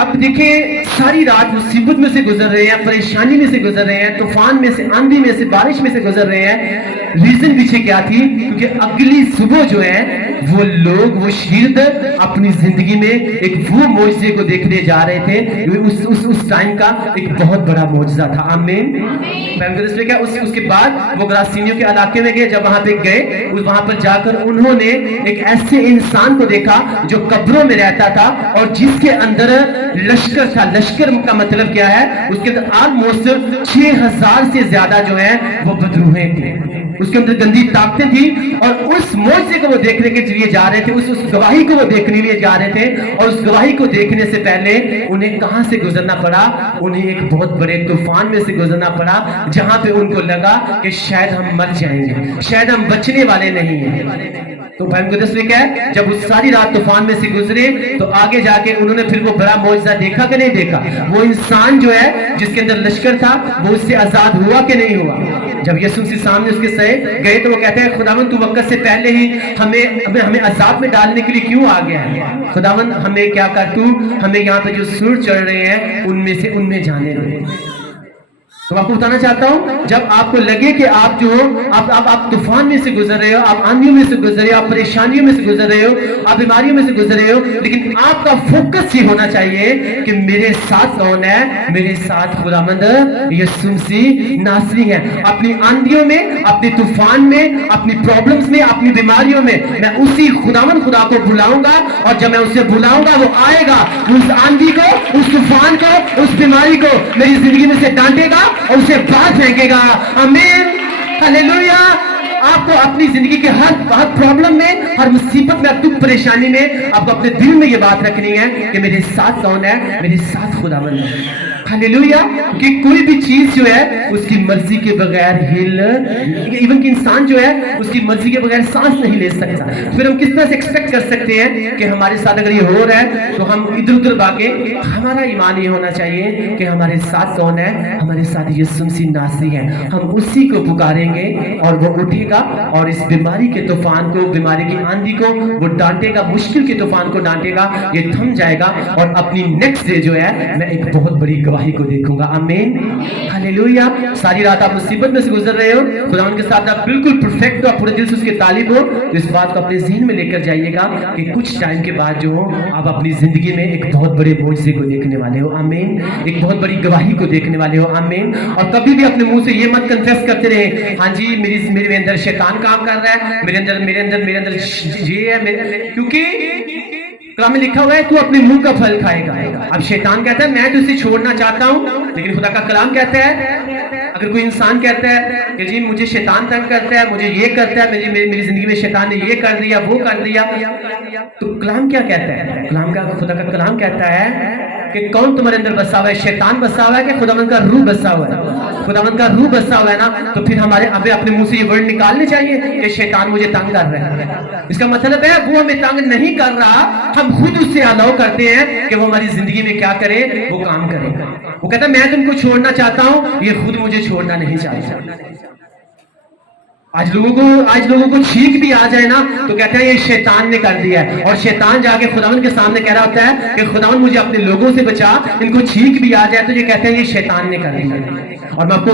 अब देखिए सारी रात मुसीबत में से गुजर रहे हैं, परेशानी में से गुजर रहे हैं, तूफान में से, आंधी में से, बारिश में से गुजर रहे हैं। रीजन पीछे क्या थी? क्योंकि अगली सुबह जो है वो लोग, वो शिगिर्द अपनी जिंदगी में एक वो मौजज़े को देखने जा रहे थे, उस टाइम का एक बहुत बड़ा मौजज़ा था। आमीन। क्या उसके बाद वो गरासीनियों के इलाके में गए, जब वहां पे गए, वहां पर जाकर उन्होंने एक ऐसे इंसान को देखा जो कब्रों में रहता था और जिसके अंदर लश्कर था। लश्कर का मतलब क्या है? उसके अंदर ऑलमोस्ट 6000 से ज्यादा जो है वो बदरूहें थे, उसके अंदर गंदी ताकतें थी। और उस मौजज़े को वो देखने के लिए जा रहे थे, उस गवाही को वो देखने के लिए जा रहे थे। और उस गवाही को देखने से पहले उन्हें कहां से गुजरना पड़ा? उन्हें एक बहुत बड़े तूफान में से गुजरना पड़ा, जहां पे उनको लगा कि शायद हम मर जाएंगे, शायद हम बचने वाले नहीं हैं। तो भाई मुकद्दस लिखा है, जब उस सारी रात तूफान में से गुजरे तो आगे जाके उन्होंने फिर वो बड़ा मौजज़ा देखा कि नहीं देखा? वो इंसान जो है जिसके अंदर लश्कर था वो उससे आजाद हुआ कि नहीं हुआ? जब यीशु मसीह सामने उसके सहे गए तो वो कहते हैं खुदावंद तू वक्त से पहले ही हमें अजाब में डालने के लिए क्यों आ गया है? खुदावंद हमें क्या कर, तू हमें यहाँ पे जो सूर चढ़ रहे हैं उनमें जाने दे। तो आपको बताना चाहता हूं, जब आपको लगे कि आप जो आप तूफान में से गुजर रहे हो, आप आंधियों में से गुजर रहे हो, आप परेशानियों में से गुजर रहे हो, आप बीमारियों में से गुजर रहे हो, लेकिन आपका फोकस ये होना चाहिए कि मेरे साथ कौन है? मेरे साथ खुदावंद यीशु मसीह नासरी है। अपनी आंधियों में, अपने तूफान में, अपनी प्रॉब्लम्स में, अपनी बीमारियों में मैं उसी खुदावंद खुदा को बुलाऊंगा, और जब मैं उसे बुलाऊंगा वो आएगा, उस आंधी को, उस तूफान को, उस बीमारी को मेरी जिंदगी में से डांटेगा और उसे बाहर फेंकेगा। आमीन, हालेलुया। आपको अपनी जिंदगी के हर प्रॉब्लम में, हर मुसीबत में, दुख परेशानी में आपको अपने दिल में ये बात रखनी है कि मेरे साथ कौन है? मेरे साथ खुदावंद है। हालेलुया। कि कोई भी चीज जो है उसकी मर्जी के बगैर इवन कि इंसान जो है उसकी मर्जी के बगैर सांस नहीं ले सकता। फिर हम किस तरह से एक्सपेक्ट कर सकते हैं कि हमारे साथ अगर ये हो रहा है तो हम इधर उधर भागे? हमारा ईमान ये होना चाहिए कि हमारे साथ कौन है? हमारे साथ यीशु मसीह नासरी है। हम उसी को पुकारेंगे और वो उठेगा और इस बीमारी के तूफान को, बीमारी की आंधी को वो डांटेगा, मुश्किल के तूफान को डांटेगा, ये थम जाएगा और अपनी नेक्स्ट डे जो है मैं एक बहुत बड़ी गवाही को देखूंगा। आमीन, हालेलुया। सारी रात आप मुसीबत में से गुजर रहे हो, खुदा के साथ आप बिल्कुल परफेक्ट हो, आप पूरे दिल से उसके तालिब हो, तो इस बात को अपने ज़हन में लेकर जाइएगा कि कुछ टाइम के बाद जो आप अपनी जिंदगी में एक बहुत बड़े मौजज़े को देखने वाले हो। आमीन, एक बहुत बड़ी गवाही को देखने वाले हो। आमीन। और कभी भी अपने मुंह से ये मत कन्फेस करते रहे, हाँ जी मेरे अंदर शैतान काम कर रहा है, मेरे अंदर ये है, क्योंकि कलाम में लिखा हुआ है तू अपने मुंह का फल खाएगा। अब शैतान कहता है मैं तो इसे छोड़ना चाहता हूं, लेकिन खुदा का कलाम कहता है, अगर कोई इंसान कहता है कि जी मुझे शैतान तंग करता है, मुझे ये करता है, मेरी जिंदगी में शैतान ने ये कर दिया, वो कर दिया, तो कलाम क्या कहता है? खुदा का कलाम कहता है कि कौन तुम्हारे अंदर बसा हुआ है? शैतान बसा हुआ है कि खुदावंद का रूह बसा हुआ है? खुदावंद का रूह बसा हुआ है ना, तो फिर हमें अपने मुंह से ये वर्ड निकालने चाहिए कि शैतान मुझे तंग कर रहा है। इसका मतलब है वो हमें तंग नहीं कर रहा, हम खुद उससे अलाउ करते हैं कि वो हमारी जिंदगी में क्या करे, वो काम करे। وہ کہتا ہے میں تم کو چھوڑنا چاہتا ہوں, یہ خود مجھے چھوڑنا نہیں چاہتا. آج لوگوں کو چھینک بھی آ جائے نا تو کہتے ہیں یہ شیطان نے کر دیا ہے, اور شیطان جا کے خداوند کے سامنے کہہ رہا ہوتا ہے کہ خداوند مجھے اپنے لوگوں سے بچا, ان کو چھینک بھی آ جائے تو یہ کہتے ہیں یہ شیطان نے کر دیا ہے. اور میں آپ کو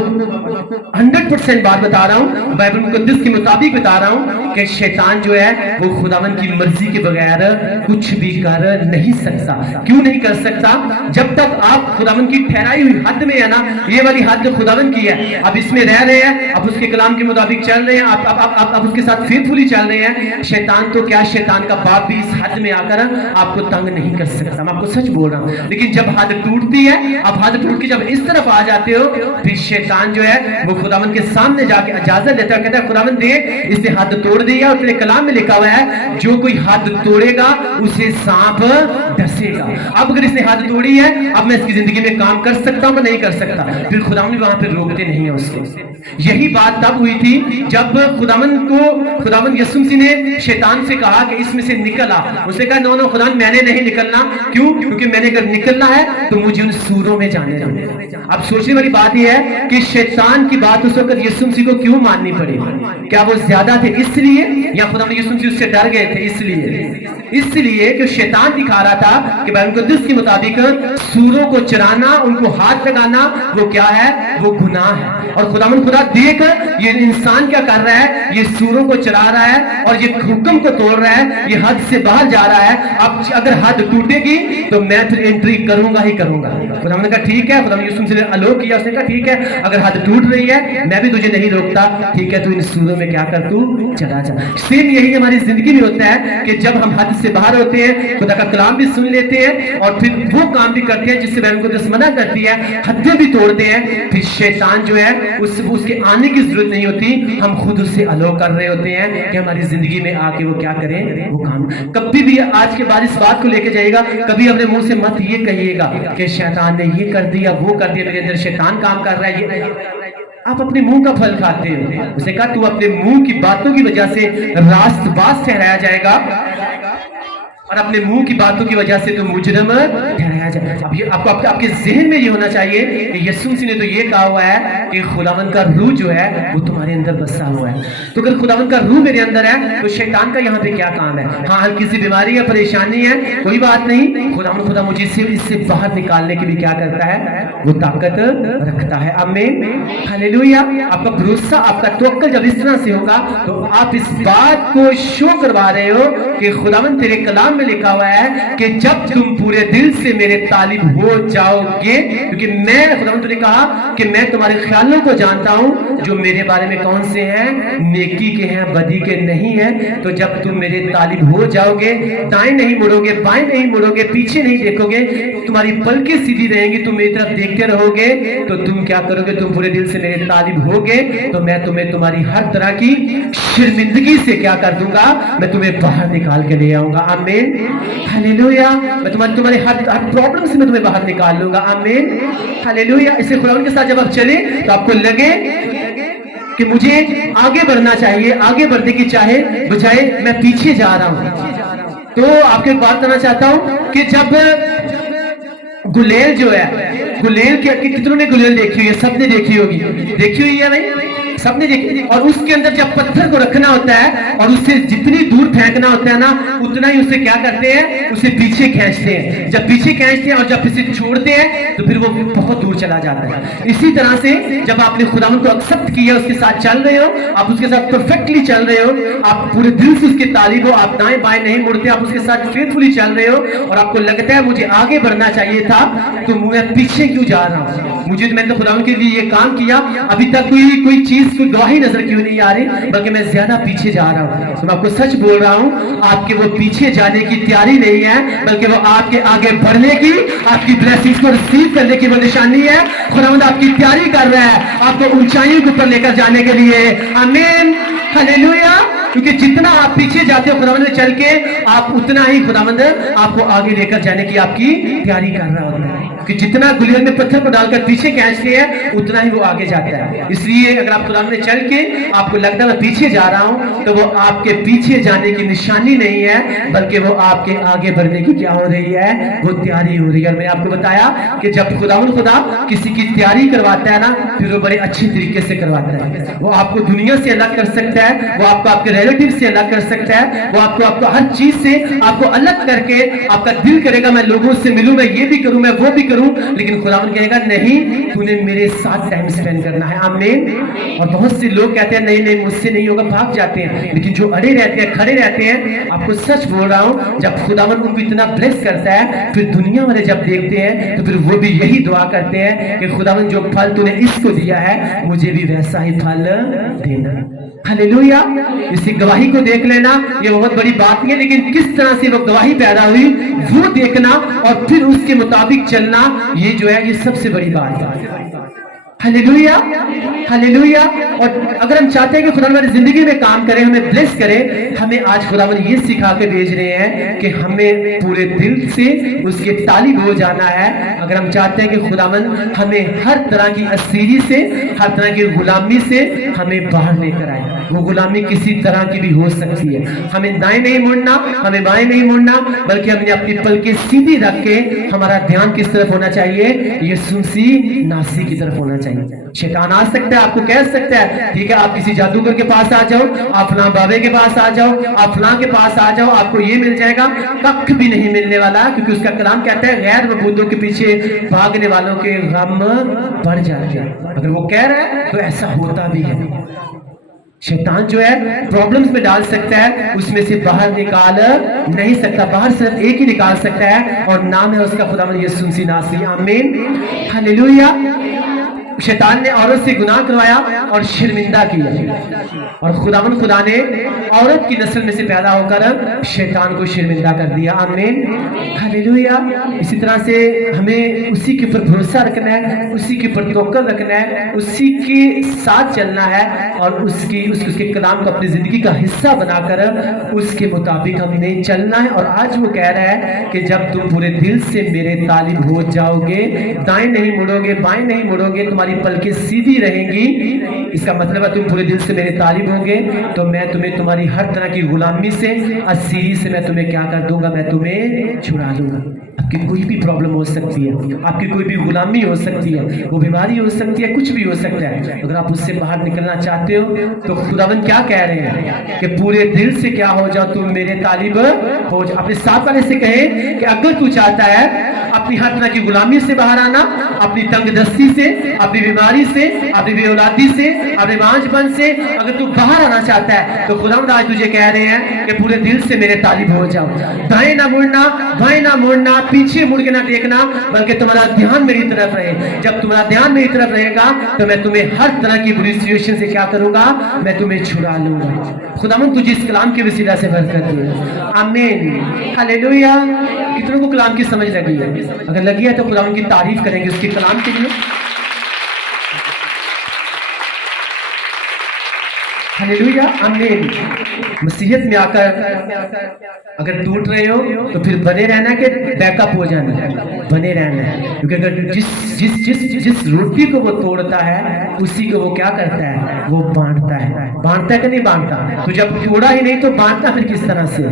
100% بات بتا رہا ہوں, بائبل مقدس کے مطابق بتا رہا ہوں کہ شیطان جو ہے وہ خداوند کی مرضی کے بغیر کچھ بھی کر نہیں سکتا. کیوں نہیں کر سکتا؟ جب تک آپ خداوند کی ٹھہرائی ہوئی حد میں ہے نا, یہ والی حد جو خداوند کی ہے, اب اس میں رہ رہے ہیں, اب اس کے کلام کے مطابق چل رہے ہیں, آپ اس کے ساتھ فیتھفلی چل رہے ہیں, شیطان تو کیا, شیطان کا باپ بھی اس حد میں آ کر آپ کو تنگ نہیں کر سکتا. میں آپ کو سچ بول رہا ہوں. لیکن جب حد ٹوٹتی ہے, اب حد ٹوٹ کے جب اس طرف آ جاتے ہو, پھر شیطان جو ہے وہ خداوند کے سامنے جا کے اجازت لیتا ہے, کہتا ہے خداوند دے, اس نے حد توڑ دیا, اور تیرے کلام میں لکھا ہوا ہے جو کوئی حد توڑے گا اسے سانپ ڈسے گا. اب اگر اس نے حد توڑی ہے, اب میں اس کی زندگی میں کام کر سکتا ہوں, میں نہیں کر سکتا. پھر خداوند وہاں پہ روکتے نہیں ہیں اس کو. یہی بات تب ہوئی تھی جب خداوند یسوع مسیح نے شیطان سے کہا کہ اس میں سے نکل آ. اس نے کہا نو نو خداوند میں نے نہیں نکلنا. کیوں؟ کیونکہ میں نے اگر نکلنا ہے تو مجھے ان سوروں میں جانے دو. اب سوچنے والی بات یہ ہے کہ شیطان کی بات اس وقت یسوع مسیح کو کیوں ماننی پڑی؟ کیا وہ زیادہ تھے اس لیے, یا خداوند یسوع مسیح اس سے ڈر گئے تھے اس لیے کہ شیطان دکھا رہا تھا کہ بائبل مقدس کے مطابق سوروں کو چرانا, ان کو ہاتھ لگانا, وہ کیا ہے, وہ گناہ ہے. اور خداوند خدا دیکھ یہ انسان کیا کر رہا ہے, یہ سوروں کو چرا رہا ہے اور یہ حکم کو توڑ رہا ہے, یہ حد سے باہر جا رہا ہے. اب اگر حد ٹوٹے گی تو میں پھر انٹری کروں گا ہی کروں گا. خداوند نے کہا ٹھیک ہے, خداوند یسوع مسیح نے الو کیا, اس نے کہا ٹھیک ہے, اگر حد ٹوٹ رہی ہے میں بھی تجھے نہیں روکتا, ٹھیک ہے, تو ان سوروں میں کیا کر, تو چلا جا. سیم یہی ہماری زندگی میں ہوتا ہے کہ جب ہم حد سے باہر ہوتے ہیں, خدا کا کلام بھی سن لیتے ہیں اور پھر وہ کام بھی کرتے ہیں جس سے بائبل مقدس منع کرتی ہے, حدیں بھی توڑتے ہیں, پھر شیطان جو ہے اس کے آنے کی ضرورت نہیں ہوتی, ہم خود اس سے الو کر رہے ہوتے ہیں کہ ہماری زندگی میں آ کے وہ کیا کریں, وہ کام. کبھی بھی آج کے بعد اس بات کو لے کے جائے گا, کبھی اپنے منہ سے مت یہ کہیے گا کہ شیطان نے یہ کر دیا, وہ کر دیا, میرے اندر شیطان کام کر رہا ہے. آپ اپنے منہ کا پھل کھاتے ہو. اسے کہا تو اپنے منہ کی باتوں کی وجہ سے راست باز ٹھہرایا جائے گا, اور اپنے منہ کی باتوں کی وجہ سے تو مجرم ٹھہرایا جائے. اب یہ آپ کے ذہن میں یہ ہونا چاہیے کہ یسوع مسیح نے تو یہ کہا ہوا ہے کہ خداوند کا روح جو ہے وہ تمہارے اندر بسا ہوا ہے. تو اگر خداوند کا روح میرے اندر ہے تو شیطان کا یہاں پہ کیا کام ہے؟ ہاں ہلکی سی بیماری یا پریشانی ہے, کوئی بات نہیں, خدا مجھے اس سے باہر نکالنے کے لیے کیا کرتا ہے, وہ طاقت رکھتا ہے. آمین, ہاللویا. آپ کا بھروسہ, آپ کا توکل جب اس طرح سے ہوگا تو آپ اس بات کو شو کروا رہے ہو کہ خداوند تیرے کلام میں لکھا ہوا ہے کہ جب تم پورے دل سے میرے طالب ہو جاؤ گے, کیونکہ میں, خداوند نے کہا کہ میں تمہارے خیالوں کو جانتا ہوں جو میرے بارے میں کون سے ہیں, نیکی کے ہیں, بدی کے نہیں ہیں. تو جب تم میرے طالب ہو جاؤ گے, دائیں نہیں مڑو گے, بائیں نہیں مڑو گے, پیچھے نہیں دیکھو گے, تمہاری پلکیں سیدھی رہیں گی, تم میری طرف دیکھتے رہو گے, تو تم کیا کرو گے, تم پورے دل سے میرے طالب ہو گے تو میں تمہیں تمہاری ہر طرح کی شرمندگی سے کیا کر دوں گا, میں تمہیں باہر نکال کے لے آؤں گا. آمین, ہاللویا. میں تمہارے ہر پرابلم سے میں تمہیں باہر نکال لوں گا. آمین, ہاللویا. اسے خداوند کے ساتھ جب آپ چلیں تو آپ کو لگے کہ مجھے آگے بڑھنا چاہیے, آگے بڑھنے کی چاہے بجائے میں پیچھے جا رہا ہوں. تو آپ کو ایک بات کرنا چاہتا ہوں کہ جب گلیل جو ہے, گلیل کتنوں نے گلیل دیکھی ہوئی ہے؟ سب نے دیکھی ہوگی, دیکھی ہوئی ہے بھائی, سب نے دیکھی. اور اس کے اندر جب پتھر کو رکھنا ہوتا ہے اور اس سے جتنی دور پھینکنا ہوتا ہے نا, اتنا ہی اسے کیا کرتے ہیں, اسے پیچھے کھینچتے ہیں. جب پیچھے کھینچتے ہیں اور جب اسے چھوڑتے ہیں تو پھر وہ بہت دور چلا جاتا ہے. اسی طرح سے جب آپ نے خداوند کو ایکسپٹ کیا, اس کے ساتھ چل رہے ہو, آپ اس کے ساتھ پرفیکٹلی چل رہے ہو, آپ پورے دل سے اس کے طالب ہو, آپ دائیں بائیں نہیں مڑتے, آپ اس کے ساتھ فیتھفلی چل رہے ہو, اور آپ کو لگتا ہے مجھے آگے بڑھنا چاہیے تھا تو میں پیچھے کیوں جا رہا ہوں, میں نے خداوند کے لیے یہ کام کیا, ابھی تک کوئی چیز, کوئی گواہی نظر کیوں نہیں آ رہی, بلکہ میں زیادہ پیچھے جا رہا ہوں. تو میں آپ کو سچ بول رہا ہوں, آپ کے وہ پیچھے جانے کی تیاری نہیں ہے, بلکہ وہ آپ کے آگے بڑھنے کی, آپ کی بلیسنگز کو ریسیو کرنے کی وہ نشانی ہے. خداوند آپ کی تیاری کر رہا ہے آپ کو اونچائیوں کے اوپر لے کر جانے کے لیے. آمین, ہاللویا. क्योंकि जितना आप पीछे जाते हो खुदावंद में चल के, आप उतना ही खुदावंद आपको आगे लेकर जाने की आपकी तैयारी कर रहा होता है। कि जितना गुलियन में पत्थर को डालकर पीछे खींचते हैं, उतना ही वो आगे जाता है। इसलिए अगर आप खुदावंद में चल के आपको लगता है मैं पीछे जा रहा हूं, तो वो आपके पीछे जाने की निशानी नहीं है, बल्कि वो आपके आगे बढ़ने की क्या हो रही है, वो तैयारी हो रही है। मैंने आपको बताया कि जब खुदावंद खुदा किसी की तैयारी करवाता है ना, फिर वो बड़े अच्छे तरीके से करवाता है। वो आपको दुनिया से अलग कर सकता है, वो आपको आपके रिलेटिव से अलग कर सकता है, वो आपको हर चीज से आपको अलग करके आपका दिल करेगा मैं लोगों से मिलूं, मैं ये भी करूं, मैं वो भी करूं, लेकिन खुदावंद कहेगा नहीं, तूने मेरे साथ टाइम स्पेंड करना है। आमीन। और बहुत से लोग कहते हैं नहीं नहीं मुझसे नहीं होगा, भाग जाते हैं, लेकिन जो अड़े रहते हैं, खड़े रहते हैं, आपको सच बोल रहा हूं, जब खुदावंद उनको इतना ब्लेस करता है, फिर दुनिया वाले जब देखते हैं तो फिर वो भी यही दुआ करते हैं कि खुदावंद जो फल तूने इसको दिया है, मुझे भी वैसा ही फल देना। हालेलुया। इसी गवाही को देख लेना, ये बहुत बड़ी बात नहीं है, लेकिन किस तरह से वो गवाही पैदा हुई वो देखना और फिर उसके मुताबिक चलना, ये जो है ये सबसे बड़ी बात है। Hallelujah, hallelujah. और अगर हम चाहते हैं कि खुदा हमारी जिंदगी में काम करे, हमें ब्लेस करे, हमें आज खुदावंद ये सिखा के भेज रहे हैं कि हमें पूरे दिल से उसके तालिब हो जाना है। अगर हम चाहते हैं कि खुदावंद हमें हर तरह की असीरी से, हर तरह की गुलामी से हमें बाहर लेकर आए। वो गुलामी किसी तरह की भी हो सकती है। हमें दाएं नहीं मुड़ना, हमें बाएं नहीं मुड़ना, बल्कि हमने अपनी पलकें सीधी रख के हमारा ध्यान किस तरफ होना चाहिए, यीशु मसीह नासी की तरफ होना चाहिए। शैतान आ सकता है, आपको कह सकता है ठीक है आप किसी जादूगर के पास आ जाओ, आप फलां बाबे के पास आ जाओ, आप फलां के पास आ जाओ, आपको ये मिल जाएगा। कख भी नहीं मिलने वाला, क्योंकि उसका कलाम कहता है गैर मबूदों के पीछे भागने वालों के गम बढ़ जाते हैं। अगर वो कह रहा है तो ऐसा होता भी है। शैतान जो है प्रॉब्लम्स में डाल सकता है, उसमें से बाहर निकाल नहीं सकता। बाहर सिर्फ एक ही निकाल सकता है और नाम है उसका खुदावंद यीशु मसीह नासरी। आमीन, हालेलुया। शैतान ने औरत से गुनाह करवाया और शर्मिंदा किया, और खुदावंद खुदा ने औरत की नस्ल में से पैदा होकर शैतान को शर्मिंदा कर दिया। आमीन, हालेलुया। इसी तरह से हमें उसी के ऊपर भरोसा रखना है, उसी के ऊपर तवक्कुल रखना है, उसी के साथ चलना है और उसके कलाम को अपनी जिंदगी का हिस्सा बनाकर उसके मुताबिक हमने चलना है। और आज वो कह रहा है कि जब तुम पूरे दिल से मेरे तालिब हो जाओगे, दाएं नहीं मुड़ोगे, बाएं नहीं मुड़ोगे, तुम्हारी पलकें सीधी रहेंगी, इसका मतलब है तुम पूरे दिल से मेरे तालिब होंगे, तो मैं तुम्हें तुम्हारी हर तरह की गुलामी से, असीरी से मैं तुम्हें क्या कर दूंगा, मैं तुम्हें छुड़ा दूंगा। आपकी कोई भी प्रॉब्लम हो सकती है, आपकी कोई भी गुलामी हो सकती है, वो बीमारी हो सकती है, कुछ भी हो सकता है। अगर आप उससे बाहर निकलना चाहते हो तो खुदावंद क्या कह रहे हैं कि पूरे दिल से क्या हो जाओ, तुम मेरे तालिब हो जाओ। अपने साथ वाले से कहे कि अगर तू चाहता है अपनी हर तरह की गुलामी से बाहर आना, अपनी तंगदस्ती से, अपनी बीमारी से, अपनी बेऔलादी से, अपने बांझपन से अगर तू बाहर आना चाहता है, तो खुदावंद आज तुझे कह रहे हैं कि पूरे दिल से मेरे तालिब हो जाओ। दाएं ना मुड़ना, बाएं ना मुड़ना, पीछे मुड़ के ना देखना, बल्कि तुम्हारा ध्यान मेरी तरफ रहे। जब तुम्हारा ध्यान मेरी तरफ रहेगा तो मैं तुम्हें हर तरह की बुरी सिचुएशन से क्या करूंगा, मैं तुम्हें छुड़ा लूंगा। खुदावंद तुझे इस कलाम के वसीला से बरकत दे। आमीन, हालेलुया। कितनों को कलाम की समझ लगी है? अगर लगी है तो खुदावंद की तारीफ करेंगे उसके कलाम के लिए। हालेलुया, आमीन। मसीहत में आकर अगर टूट रहे हो तो फिर बने रहना कि बैकअप हो जाना, बने रहना है। क्योंकि अगर जिस रोटी को वो तोड़ता है उसी को वो क्या करता है, वो बांटता है। बांटता है कि नहीं बांटता? तो जब तोड़ा ही नहीं तो बांटता फिर किस तरह से?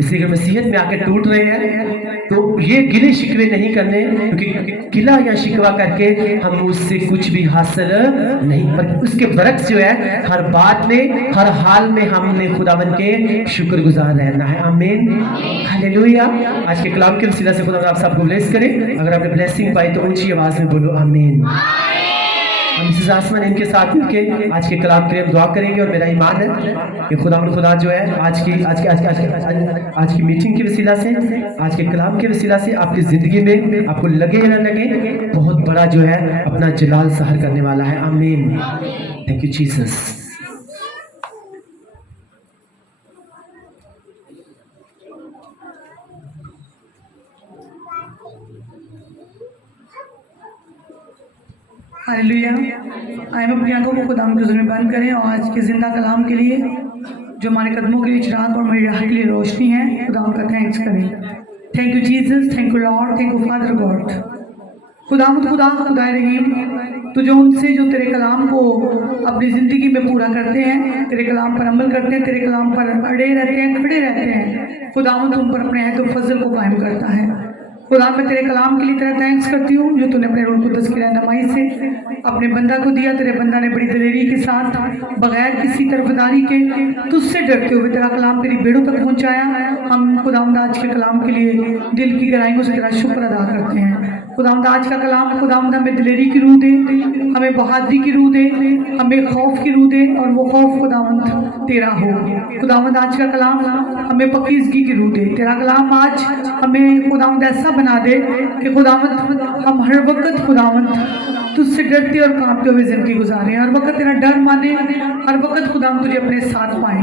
इसलिए मसीहत में आके टूट रहे हैं तो ये गिले शिकवे नहीं करने, क्योंकि गिला या शिकवा करके हम उससे कुछ भी हासिल नहीं, पर उसके बरक्स जो है हर बात में, हर हाल में हमने खुदावन के शुक्रगुजार रहना है। आमीन, हालेलुया। आज के कलाम के वसीला से खुदा आप सबको ब्लेस करे। अगर आपने ब्लेसिंग पाई तो ऊंची आवाज में बोलो आमीन। हम मिसेस आसमान इनके साथ मिलके आज के कलाम के लिए दुआ करेंगे, और मेरा ईमान है कि खुदा जो है आज की मीटिंग के वसीला से, आज के कलाम के वसीला से आपकी जिंदगी में, आपको लगे या न लगे, बहुत बड़ा जो है अपना जलाल सहर करने वाला है। आमीन, थैंक यू जीसस। हालेलुया। आइए अपनी आंखों को खुदाम के हुज़ूर में बंद करें और आज के जिंदा कलाम के लिए जो हमारे कदमों के लिए चिराग और मेरी राह के लिए रोशनी है। खुदा उनका थैंक्स करें। Thank you Jesus, thank you Lord, thank you father God. खुदा रहीम, तो जो उनसे जो तेरे कलाम को अपनी ज़िंदगी में पूरा करते हैं, तेरे कलाम पर अमल करते हैं, तेरे कलाम पर अड़े रहते हैं, खड़े रहते हैं, खुदावंद उन पर अपने अहद और फजल को कायम करता है। खुदा मैं तेरे कलाम के लिए तेरा थैंक्स करती हूँ जो तूने अपने रूह कुद्दस की रहनुमाई से अपने बंदा को दिया। तेरे बंदा ने बड़ी दलेरी के साथ बगैर किसी तरफदारी के तुझसे डरते हुए तेरा कलाम तेरी बेड़ों तक पहुँचाया। हम खुदावंद आज के कलाम के लिए दिल की गहराइयों से तेरा शुक्र अदा करते हैं। खुदावंद आज का कलाम खुदावंद हमें दिलेरी की रूह दे, हमें बहादुरी की रूह दे, हमें खौफ की रूह दे और वो खौफ खुदावंद तेरा हो। खुदावंद आज का कलाम हमें पकीज़गी की रूह दे। तेरा कलाम आज हमें खुदावंद ऐसा बना दे कि खुदावंद हम हर वक्त खुदावंद तुझसे डरते और कांपते हुए ज़िंदगी गुजारें, हर वक्त तेरा डर माने, हर वक्त खुदावंद तुझे अपने साथ पाएं।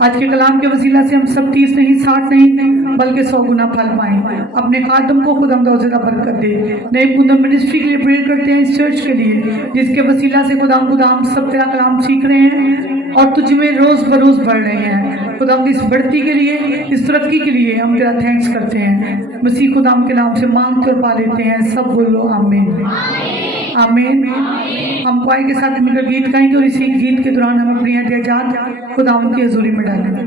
आज के कलाम के वसीला से हम सब 30 नहीं 60 नहीं बल्कि 100 गुना फल पाएं। अपने खादम को खुदावंद और ज़्यादा बरकत दे। नई पुनः मिनिस्ट्री के लिए प्रेयर करते हैं, इस चर्च के लिए जिसके वसीला से खुदा हम सब तेरा कलाम सीख रहे हैं और तुझ में रोज़ बरोज़ बढ़ रहे हैं। खुदा इस बढ़ती के लिए, इस तरक्की के लिए हम तेरा थैंक्स करते हैं। मसीह खुदा के नाम से मांगते और पा लेते हैं। सब बोलो आमीन आमीन। हम क्वायर के साथ मिलकर गीत गाएंगे और इसी गीत के दौरान हम अपनी एहतियाजात खुदा की हजूरी में डालेंगे।